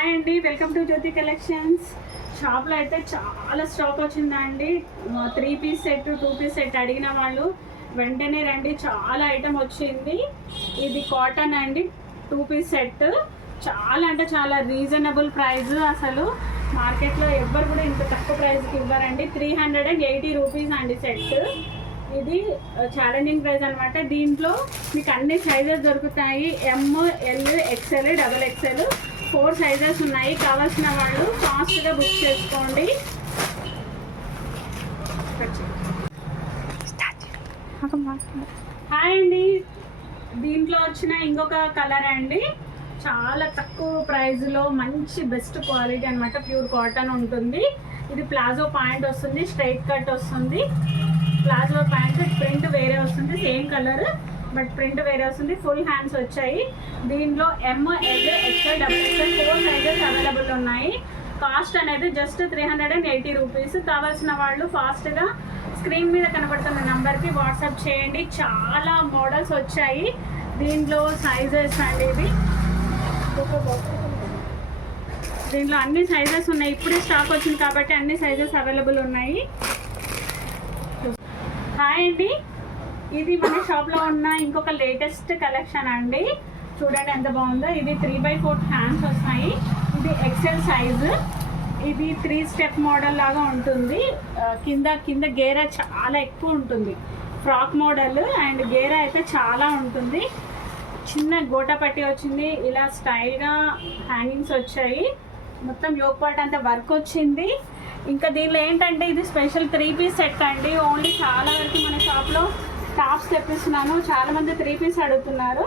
Hi అండి, welcome to Jyothi collections. షాప్లో అయితే చాలా స్టాక్ వచ్చిందండి. 3 పీస్ సెట్ 2 పీస్ సెట్ అడిగిన వాళ్ళు వెంటనే రండి, చాలా ఐటమ్ వచ్చింది. ఇది కాటన్ అండి, 2 పీస్ సెట్. చాలా అంటే చాలా రీజనబుల్ ప్రైస్. అసలు మార్కెట్లో ఎవ్వరు కూడా ఇంత తక్కువ ప్రైస్కి ఇవ్వరండి. 380 రూపీస్ అండి సెట్. ఇది ఛాలెంజింగ్ ప్రైస్ అనమాట. దీంట్లో మీకు అన్ని సైజెస్ దొరుకుతాయి. M, L, XL, double XL 4 sizes ఉన్నాయి. కావాల్సిన వాళ్ళు ఫాస్ట్గా బుక్ చేసుకోండి. హాయ్ అండి, దీంట్లో వచ్చిన ఇంకొక కలర్ అండి, చాలా తక్కువ ప్రైస్లో మంచి బెస్ట్ క్వాలిటీ అనమాట. ప్యూర్ కాటన్ ఉంటుంది. ఇది ప్లాజో ప్యాంట్ వస్తుంది, స్ట్రైట్ కట్ వస్తుంది. ప్లాజో ప్యాంట్ ప్రింట్ వేరే వస్తుంది, సేమ్ కలర్ బట్ ప్రింట్ వేరే వస్తుంది. ఫుల్ హ్యాండ్స్ వచ్చాయి. దీంట్లో M, L, XL, double XL 4 sizes available ఉన్నాయి. కాస్ట్ అనేది జస్ట్ 380 రూపీస్. కావాల్సిన వాళ్ళు ఫాస్ట్గా స్క్రీన్ మీద కనబడుతున్న నెంబర్కి వాట్సాప్ చేయండి. చాలా మోడల్స్ వచ్చాయి. దీంట్లో సైజెస్ అండి, ఇది దీంట్లో అన్ని సైజెస్ ఉన్నాయి. ఇప్పుడే స్టాక్ వచ్చింది కాబట్టి అన్ని సైజెస్ అవైలబుల్ ఉన్నాయి. హాయ్ అండి, ఇది మన షాప్లో ఉన్న ఇంకొక లేటెస్ట్ కలెక్షన్ అండి. చూడండి ఎంత బాగుందో. ఇది 3/4 హ్యాండ్స్ వస్తాయి. ఇది ఎక్సెల్ సైజు. ఇది 3 స్టెప్ మోడల్ లాగా ఉంటుంది. కింద గేరా చాలా ఎక్కువ ఉంటుంది. ఫ్రాక్ మోడల్ అండ్ గేరా అయితే చాలా ఉంటుంది. చిన్న గోటా పట్టి వచ్చింది. ఇలా స్టైల్గా హ్యాంగింగ్స్ వచ్చాయి. మొత్తం యోక్ పార్ట్ అంతా వర్క్ వచ్చింది. ఇంకా దీనిలో ఏంటంటే ఇది స్పెషల్ 3 పీస్ సెట్ అండి. ఓన్లీ చాలా వరకు మన షాప్లో టాప్స్ తెప్పిస్తున్నాను. చాలామంది 3 పీస్ అడుగుతున్నారు.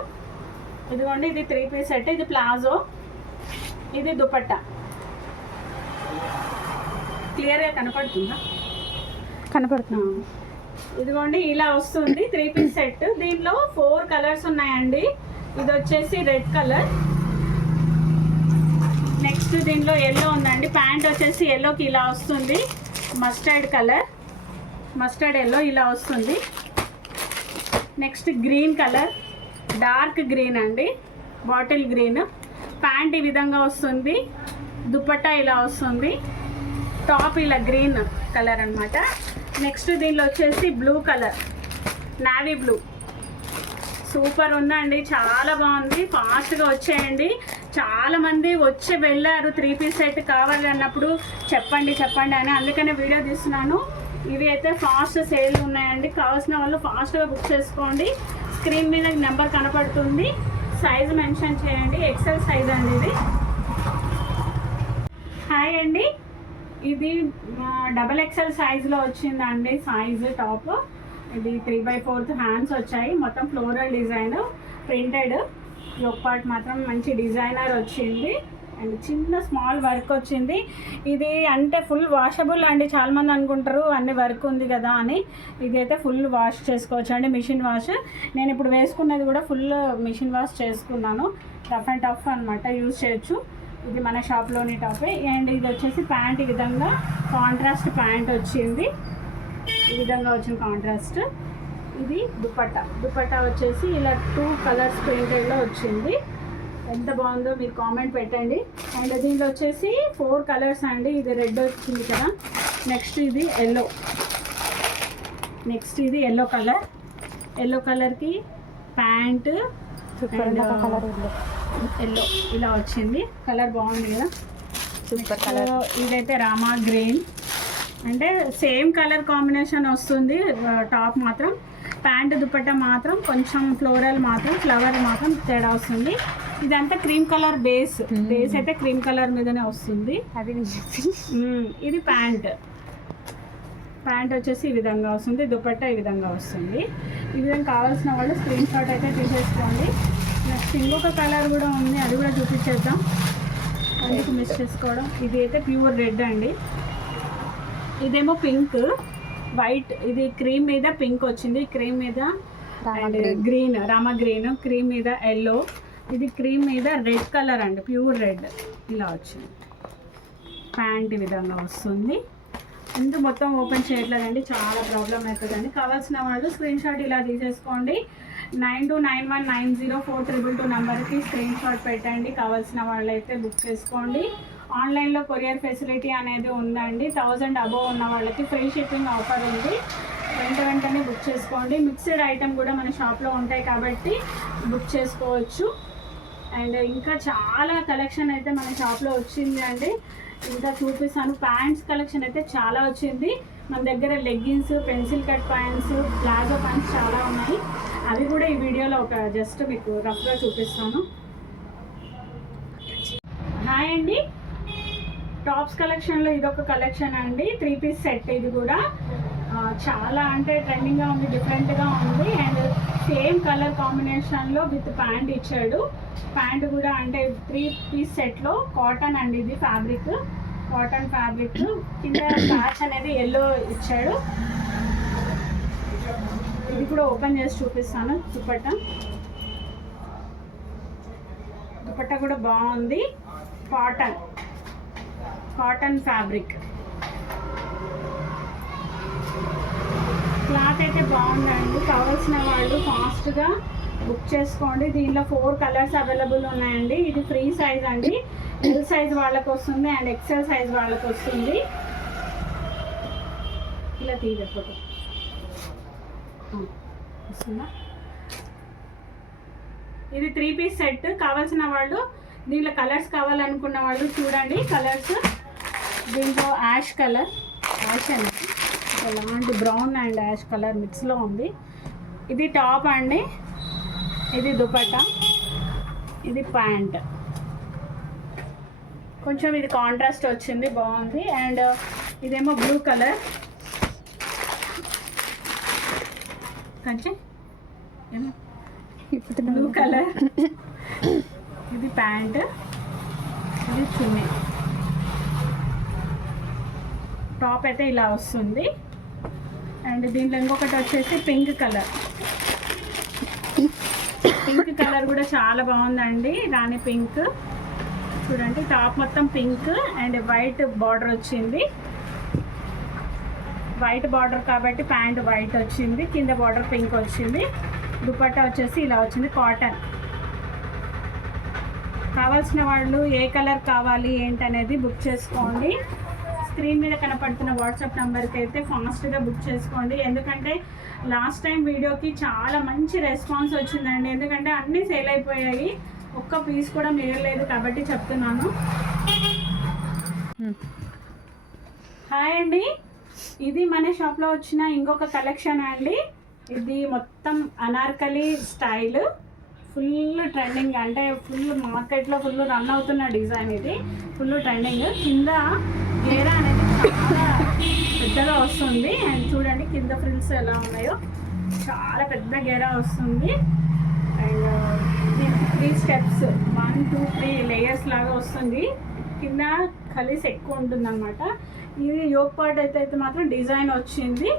ఇదిగోండి, ఇది 3 పీస్ సెట్. ఇది ప్లాజో, ఇది దుపట్టా. క్లియర్గా కనపడుతుందా? కనపడుతుంది. ఇదిగోండి, ఇలా వస్తుంది 3 పీస్ సెట్. దీంట్లో 4 కలర్స్ ఉన్నాయండి. ఇది వచ్చేసి రెడ్ కలర్. నెక్స్ట్ దీంట్లో ఎల్లో ఉందండి. ప్యాంట్ వచ్చేసి ఎల్లోకి ఇలా వస్తుంది. మస్టర్డ్ కలర్, మస్టర్డ్ ఎల్లో ఇలా వస్తుంది. Next green colour, dark green అండి, బాటిల్ గ్రీన్. ప్యాంట్ ఈ విధంగా వస్తుంది. దుపట్టా ఇలా వస్తుంది. టాప్ ఇలా గ్రీన్ కలర్ అనమాట. నెక్స్ట్ దీనిలో వచ్చేసి blue colour, navy blue. Super ఉందండి, చాలా బాగుంది. ఫాస్ట్గా వచ్చేయండి. చాలామంది వచ్చి వెళ్ళారు 3 పీస్ సెట్ కావాలి అన్నప్పుడు చెప్పండి అని, అందుకనే వీడియో తీస్తున్నాను. ఇవి అయితే ఫాస్ట్ సేల్ ఉన్నాయండి. కావాల్సిన వాళ్ళు ఫాస్ట్గా బుక్ చేసుకోండి. స్క్రీన్ మీద నెంబర్ కనపడుతుంది. సైజ్ మెన్షన్ చేయండి. ఎక్సెల్ సైజ్ అండి ఇది. హాయ్ అండి, ఇది డబల్ ఎక్సెల్ సైజులో వచ్చిందండి. Size top. ఇది 3/4 హ్యాండ్స్ వచ్చాయి. మొత్తం floral design, printed. Yoke part మాత్రం మంచి డిజైనర్ వచ్చింది అండ్ చిన్న స్మాల్ వర్క్ వచ్చింది. ఇది అంటే ఫుల్ వాషబుల్ అండి. చాలామంది అనుకుంటారు అన్ని వర్క్ ఉంది కదా అని. ఇది అయితే ఫుల్ వాష్ చేసుకోవచ్చు అండి, మిషన్ వాష్. నేను ఇప్పుడు వేసుకున్నది కూడా ఫుల్ మిషన్ వాష్ చేసుకున్నాను. రఫ్ అండ్ టఫ్ అనమాట, యూజ్ చేయొచ్చు. ఇది మన షాప్లోని టాపే. అండ్ ఇది వచ్చేసి ప్యాంట్ ఈ విధంగా కాంట్రాస్ట్ ప్యాంట్ వచ్చింది. ఈ విధంగా వచ్చిన కాంట్రాస్ట్. ఇది దుపట్టా వచ్చేసి ఇలా 2 కలర్స్ ప్రింటెడ్లో వచ్చింది. ఎంత బాగుందో మీరు కామెంట్ పెట్టండి. అండ్ దీంట్లో వచ్చేసి 4 కలర్స్ అండి. ఇది రెడ్ వచ్చింది కదా. నెక్స్ట్ ఇది ఎల్లో. నెక్స్ట్ ఇది ఎల్లో కలర్. ఎల్లో కలర్కి ప్యాంట్ ఎల్లో ఇలా వచ్చింది. కలర్ బాగుంది కదా, సూపర్ కలర్. ఇదైతే రామా గ్రీన్, అంటే సేమ్ కలర్ కాంబినేషన్ వస్తుంది. టాప్ మాత్రం, ప్యాంట్ దుపట్టా మాత్రం కొంచెం ఫ్లోరల్ మాత్రం, ఫ్లవర్ మాత్రం తేడా వస్తుంది. ఇదంతా క్రీమ్ కలర్ బేస్ అయితే క్రీమ్ కలర్ మీదనే వస్తుంది. అది ఇది ప్యాంట్ వచ్చేసి ఈ విధంగా వస్తుంది. దుపట్టా ఈ విధంగా వస్తుంది. ఈ విధంగా కావాల్సిన వాళ్ళు స్క్రీన్ షాట్ అయితే తీసేసుకోండి. నెక్స్ట్ ఇంకొక కలర్ కూడా ఉంది, అది కూడా చూపించేద్దాం, అందుకు మిస్ చేసుకోవడం. ఇది అయితే ప్యూర్ రెడ్ అండి. ఇదేమో పింక్, వైట్. ఇది క్రీమ్ మీద పింక్ వచ్చింది, క్రీమ్ మీద and green, Rama green. Cream మీద ఎల్లో. ఇది క్రీమ్ మీద రెడ్ కలర్ అండి, ప్యూర్ రెడ్ ఇలా వచ్చింది. ప్యాంట్ ఈ విధంగా వస్తుంది. ఎందుకు మొత్తం ఓపెన్ చేయట్లేదండి, చాలా ప్రాబ్లం అవుతుందండి. కావాల్సిన వాళ్ళు స్క్రీన్ షాట్ ఇలా తీసేసుకోండి. 9291904222 నెంబర్కి స్క్రీన్ షాట్ పెట్టండి. కావాల్సిన వాళ్ళైతే బుక్ చేసుకోండి. ఆన్లైన్లో కొరియర్ ఫెసిలిటీ అనేది ఉందండి. 1000 అబోవ్ ఉన్న వాళ్ళకి ఫ్రీ షిప్పింగ్ ఆఫర్ ఉంది. వెంటనే బుక్ చేసుకోండి. మిక్స్డ్ ఐటమ్ కూడా మన షాప్లో ఉంటాయి కాబట్టి బుక్ చేసుకోవచ్చు. అండ్ ఇంకా చాలా కలెక్షన్ అయితే మన షాప్లో వచ్చింది అండి. ఇంకా చూపిస్తాను. ప్యాంట్స్ కలెక్షన్ అయితే చాలా వచ్చింది మన దగ్గర. Leggings, pencil cut pants, palazzo pants చాలా ఉన్నాయి. అవి కూడా ఈ వీడియోలో ఒక జస్ట్ మీకు రఫ్గా చూపిస్తాను. హాయ్ అండి, టాప్స్ కలెక్షన్లో ఇదొక కలెక్షన్ అండి. 3 పీస్ సెట్. ఇది కూడా చాలా అంటే ట్రెండింగ్గా ఉంది, డిఫరెంట్గా ఉంది. అండ్ సేమ్ కలర్ కాంబినేషన్లో విత్ ప్యాంట్ ఇచ్చాడు. ప్యాంట్ కూడా అంటే 3 పీస్ సెట్లో కాటన్ అండి. ఇది ఫ్యాబ్రిక్, కాటన్ ఫ్యాబ్రిక్. కింద ప్యాచ్ అనేది ఎల్లో ఇచ్చాడు. ఇది కూడా ఓపెన్ చేసి చూపిస్తాను. దుపట్టా కూడా బాగుంది. Cotton fabric. క్లాత్ అయితే బాగుందండి. కావాల్సిన వాళ్ళు ఫాస్ట్గా బుక్ చేసుకోండి. దీనిలో 4 కలర్స్ అవైలబుల్ ఉన్నాయండి. ఇది ఫ్రీ సైజ్ అండి. ఎల్ సైజ్ వాళ్ళకి వస్తుంది అండ్ ఎక్సెల్ సైజ్ వాళ్ళకి వస్తుంది. ఇలా తీయకపోతే వస్తుందా? ఇది 3 పీస్ సెట్. కావాల్సిన వాళ్ళు, దీనిలో కలర్స్ కావాలనుకున్న వాళ్ళు చూడండి. కలర్స్ దీంట్లో యాష్ కలర్, యాష్ అనేది ఎలాంటి బ్రౌన్ అండ్ యాష్ కలర్ మిక్స్లో ఉంది. ఇది టాప్ అండి. ఇది దుపట్టా, ఇది ప్యాంట్. కొంచెం ఇది కాంట్రాస్ట్ వచ్చింది, బాగుంది. అండ్ ఇదేమో బ్లూ కలర్. Blue colour. ఇది ప్యాంట్, ఇది చున్నీ. టాప్ అయితే ఇలా వస్తుంది. అండ్ దీంట్లో ఇంకొకటి వచ్చేసి పింక్ కలర్. పింక్ కలర్ కూడా చాలా బాగుందండి. రాణి పింక్ చూడండి. టాప్ మొత్తం పింక్ అండ్ వైట్ బార్డర్ వచ్చింది. వైట్ బార్డర్ కాబట్టి ప్యాంట్ వైట్ వచ్చింది, కింద బార్డర్ పింక్ వచ్చింది. దుపట్టా వచ్చేసి ఇలా వచ్చింది, కాటన్. కావాల్సిన వాళ్ళు ఏ కలర్ కావాలి ఏంటనేది బుక్ చేసుకోండి. స్క్రీన్ మీద కనపడుతున్న వాట్సాప్ నెంబర్కి అయితే ఫాస్ట్గా బుక్ చేసుకోండి. ఎందుకంటే లాస్ట్ టైం వీడియోకి చాలా మంచి రెస్పాన్స్ వచ్చిందండి. ఎందుకంటే అన్నీ సేల్ అయిపోయాయి, ఒక్క పీస్ కూడా మిగలలేదు కాబట్టి చెప్తున్నాను. హాయ్ అండి, ఇది మన షాప్లో వచ్చిన ఇంకొక కలెక్షన్ అండి. ఇది మొత్తం అనార్కలి స్టైల్. ఫుల్ ట్రెండింగ్, అంటే ఫుల్ మార్కెట్లో ఫుల్ రన్ అవుతున్న డిజైన్. ఇది ఫుల్ ట్రెండింగ్. కింద గేరా అనేది చాలా పెద్దగా వస్తుంది. అండ్ చూడండి కింద ఫ్రిల్స్ ఎలా ఉన్నాయో, చాలా పెద్ద గేరా వస్తుంది. అండ్ దీనికి 3 స్టెప్స్, 1 2 3 లేయర్స్ లాగా వస్తుంది. కింద ఖలీస్ ఎక్కువ ఉంటుంది అన్నమాట. ఇది యోక్ పార్ట్ అయితే మాత్రం డిజైన్ వచ్చింది.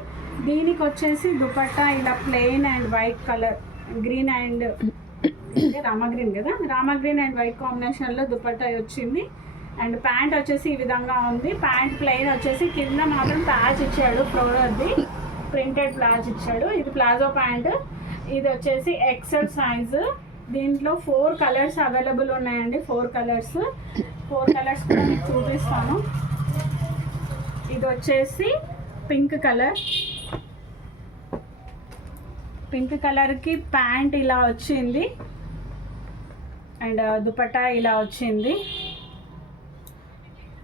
దీనికి వచ్చేసి దుపట్టా ఇలా plain and white colour, green and అంటే రామగ్రీన్ కదా, రామగ్రీన్ అండ్ వైట్ కాంబినేషన్లో దుపట్టా వచ్చింది. అండ్ ప్యాంట్ వచ్చేసి ఈ విధంగా ఉంది. ప్యాంట్ ప్లెయిన్ వచ్చేసి కింద మాత్రం ప్యాచ్ ఇచ్చాడు, ఫ్లోరర్ది ప్రింటెడ్ ప్లాచ్ ఇచ్చాడు. ఇది ప్లాజో ప్యాంట్. ఇది వచ్చేసి ఎక్సెల్ సైజు. దీంట్లో 4 కలర్స్ అవైలబుల్ ఉన్నాయండి. 4 కలర్స్ కూడా మీకు చూపిస్తాను. ఇది వచ్చేసి పింక్ కలర్కి ప్యాంట్ ఇలా వచ్చింది అండ్ దుపట్టా ఇలా వచ్చింది.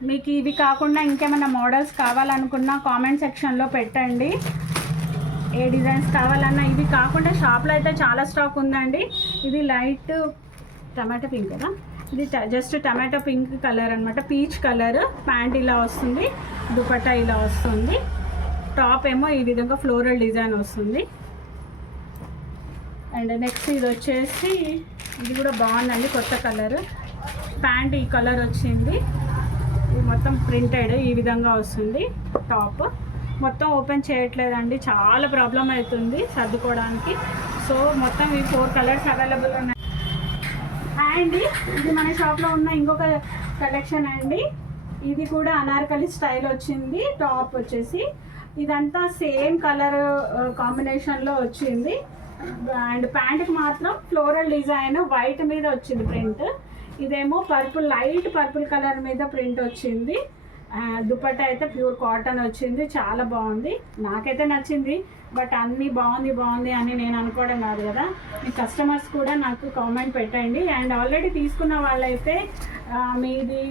మీకు ఇవి కాకుండా ఇంకేమైనా మోడల్స్ కావాలనుకున్నా కామెంట్ సెక్షన్లో పెట్టండి. ఏ డిజైన్స్ కావాలన్నా. ఇవి కాకుండా షాప్లో అయితే చాలా స్టాక్ ఉందండి. ఇది లైట్ టమాటో పింక్ కదా, ఇది జస్ట్ టమాటో పింక్ కలర్ అనమాట, పీచ్ కలర్. ప్యాంట్ ఇలా వస్తుంది, దుపట్టా ఇలా వస్తుంది. టాప్ ఏమో ఈ విధంగా ఫ్లోరల్ డిజైన్ వస్తుంది. అండ్ నెక్స్ట్ ఇది వచ్చేసి, ఇది కూడా బాగుందండి, కొత్త కలర్. ప్యాంట్ ఈ కలర్ వచ్చింది. ఇది మొత్తం ప్రింటెడ్ ఈ విధంగా వస్తుంది. టాప్ మొత్తం ఓపెన్ చేయట్లేదండి, చాలా ప్రాబ్లం అవుతుంది సర్దుకోవడానికి. సో మొత్తం ఈ 4 కలర్స్ అవైలబుల్ ఉన్నాయి. అండి ఇది మన షాప్లో ఉన్న ఇంకొక కలెక్షన్ అండి. ఇది కూడా అనార్కలి స్టైల్ వచ్చింది. టాప్ వచ్చేసి ఇదంతా సేమ్ కలర్ కాంబినేషన్లో వచ్చింది. అండ్ ప్యాంట్కి మాత్రం ఫ్లోరల్ డిజైన్ వైట్ మీద వచ్చింది ప్రింట్. ఇదేమో పర్పుల్, లైట్ పర్పుల్ కలర్ మీద ప్రింట్ వచ్చింది. దుపట్టా అయితే ప్యూర్ కాటన్ వచ్చింది, చాలా బాగుంది, నాకైతే నచ్చింది. బట్ అన్నీ బాగుంది అని నేను అనుకోవడం కాదు కదా, మీ కస్టమర్స్ కూడా నాకు కామెంట్ పెట్టండి. అండ్ ఆల్రెడీ తీసుకున్న వాళ్ళైతే మీది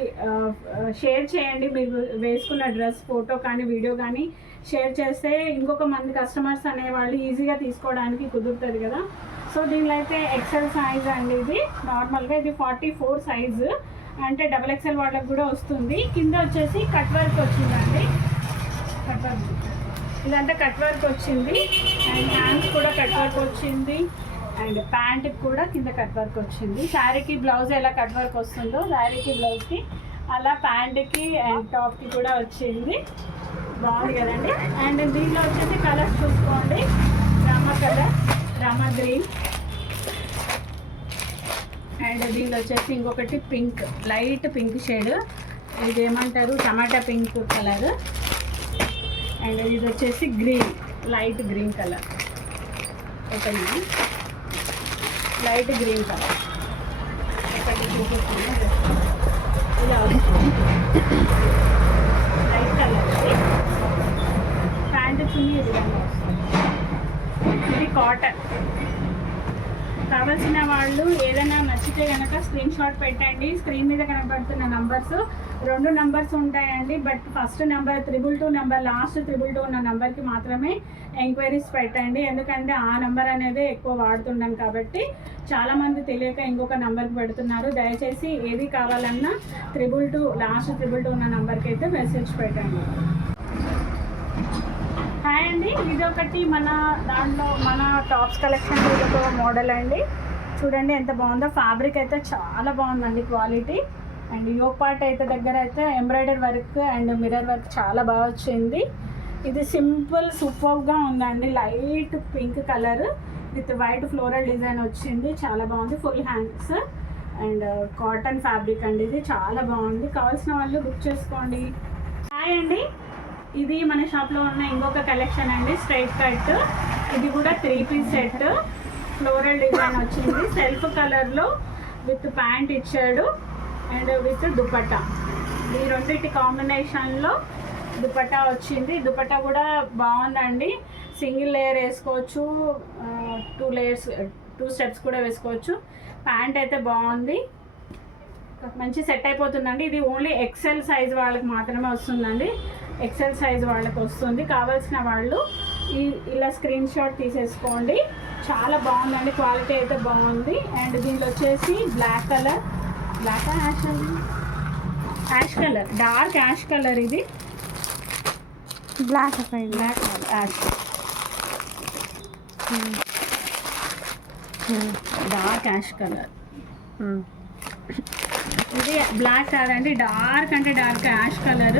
షేర్ చేయండి, మీరు వేసుకున్న డ్రెస్ ఫోటో కానీ వీడియో కానీ షేర్ చేస్తే ఇంకొక మంది కస్టమర్స్ అనేవాళ్ళు ఈజీగా తీసుకోవడానికి కుదురుతుంది కదా. సో దీనిలో అయితే ఎక్సెల్ సైజ్ అండి, ఇది నార్మల్గా ఇది 44 సైజు, అంటే XXL వాళ్ళకి కూడా వస్తుంది. కింద వచ్చేసి కట్ వర్క్ వచ్చిందండి, కట్ వర్క్ ఇదంతా కట్ వర్క్ వచ్చింది. అండ్ హ్యాండ్స్ కూడా కట్ వర్క్ వచ్చింది. అండ్ ప్యాంట్కి కూడా కింద కట్ వర్క్ వచ్చింది. శారీకి బ్లౌజ్ ఎలా కట్ వర్క్ వస్తుందో శారీకి బ్లౌజ్కి అలా ప్యాంట్కి అండ్ టాప్కి కూడా వచ్చింది. బాగుంది కదండి. అండ్ దీనిలో వచ్చేసి కలర్స్ చూసుకోండి, Rama colour, Rama green, and దీనిలో వచ్చేసి ఇంకొకటి పింక్, లైట్ పింక్ షేడ్, ఇది ఏమంటారు టమాటా పింక్ కలర్. అండ్ ఇది వచ్చేసి గ్రీన్, లైట్ గ్రీన్ కలర్, ఓకేనా, లైట్ గ్రీన్ కలర్. ఒకటి చూపిస్తాను, ఇలా వస్తుంది లైట్ కలర్. ప్యాంట్ చున్నీ ఈ విధంగా వస్తుంది. ఇది కాటన్. కావాల్సిన వాళ్ళు ఏదైనా నచ్చితే కనుక స్క్రీన్ షాట్ పెట్టండి. స్క్రీన్ మీద కనబడుతున్న నంబర్స్ 2 నంబర్స్ ఉంటాయండి. But first number 222 number, last 222 ఉన్న నెంబర్కి మాత్రమే ఎంక్వైరీస్ పెట్టండి. ఎందుకంటే ఆ నెంబర్ అనేది ఎక్కువ వాడుతున్నాను కాబట్టి చాలామంది తెలియక ఇంకొక నెంబర్కి పెడుతున్నారు. దయచేసి ఏది కావాలన్నా 222 లాస్ట్ 222 ఉన్న నెంబర్కి అయితే మెసేజ్ పెట్టండి. హాయ్ అండి, ఇది ఒకటి మన దాంట్లో మన టాప్స్ కలెక్షన్ ఇది ఒక మోడల్ అండి. చూడండి ఎంత బాగుందో, ఫ్యాబ్రిక్ అయితే చాలా బాగుందండి క్వాలిటీ. అండ్ యోక్ పార్ట్ అయితే దగ్గర అయితే embroidery work and mirror work చాలా బాగా వచ్చింది. ఇది సింపుల్ సూపర్గా ఉందండి, light pink colour with white floral design వచ్చింది, చాలా బాగుంది. Full hands and cotton fabric అండి, ఇది చాలా బాగుంది. కావాల్సిన వాళ్ళు బుక్ చేసుకోండి. హాయ్ అండి, ఇది మన షాప్లో ఉన్న ఇంకొక కలెక్షన్ అండి, స్ట్రైట్ కట్. ఇది కూడా 3 పీస్ సెట్, ఫ్లోరల్ డిజైన్ వచ్చింది, సెల్ఫ్ కలర్లో విత్ ప్యాంట్ ఇచ్చాడు అండ్ విత్ దుపట్టా. ఈ రెండింటి కాంబినేషన్లో దుపట్టా వచ్చింది. దుపట్టా కూడా బాగుందండి, సింగిల్ లేయర్ వేసుకోవచ్చు, 2 లేయర్స్ 2 స్టెప్స్ కూడా వేసుకోవచ్చు. ప్యాంట్ అయితే బాగుంది, మంచి సెట్ అయిపోతుందండి. ఇది ఓన్లీ XL సైజ్ వాళ్ళకి మాత్రమే వస్తుందండి, XL సైజ్ వాళ్ళకి వస్తుంది. కావాల్సిన వాళ్ళు ఇలా స్క్రీన్ షాట్ తీసేసుకోండి. చాలా బాగుందండి, క్వాలిటీ అయితే బాగుంది. అండ్ దీనిలో వచ్చేసి black colour, black ash colour, dark ash colour, ఇది black ash dark ash colour. ఇది బ్లాక్ కాదండి, డార్క్ అంటే డార్క్ యాష్ కలర్.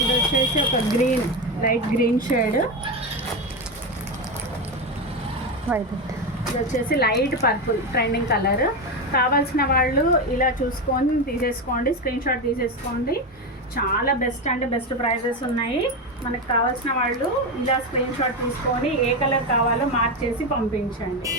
ఇది వచ్చేసి ఒక గ్రీన్, లైట్ గ్రీన్ షేడ్. ఇది వచ్చేసి లైట్ పర్పుల్ ట్రెండింగ్ కలర్. కావాల్సిన వాళ్ళు ఇలా చూసుకొని తీసేసుకోండి, స్క్రీన్ షాట్ తీసేసుకోండి. చాలా బెస్ట్ అంటే బెస్ట్ ప్రైజెస్ ఉన్నాయి. మనకు కావాల్సిన వాళ్ళు ఇలా స్క్రీన్ షాట్ తీసుకొని ఏ కలర్ కావాలో మార్క్ చేసి పంపించండి.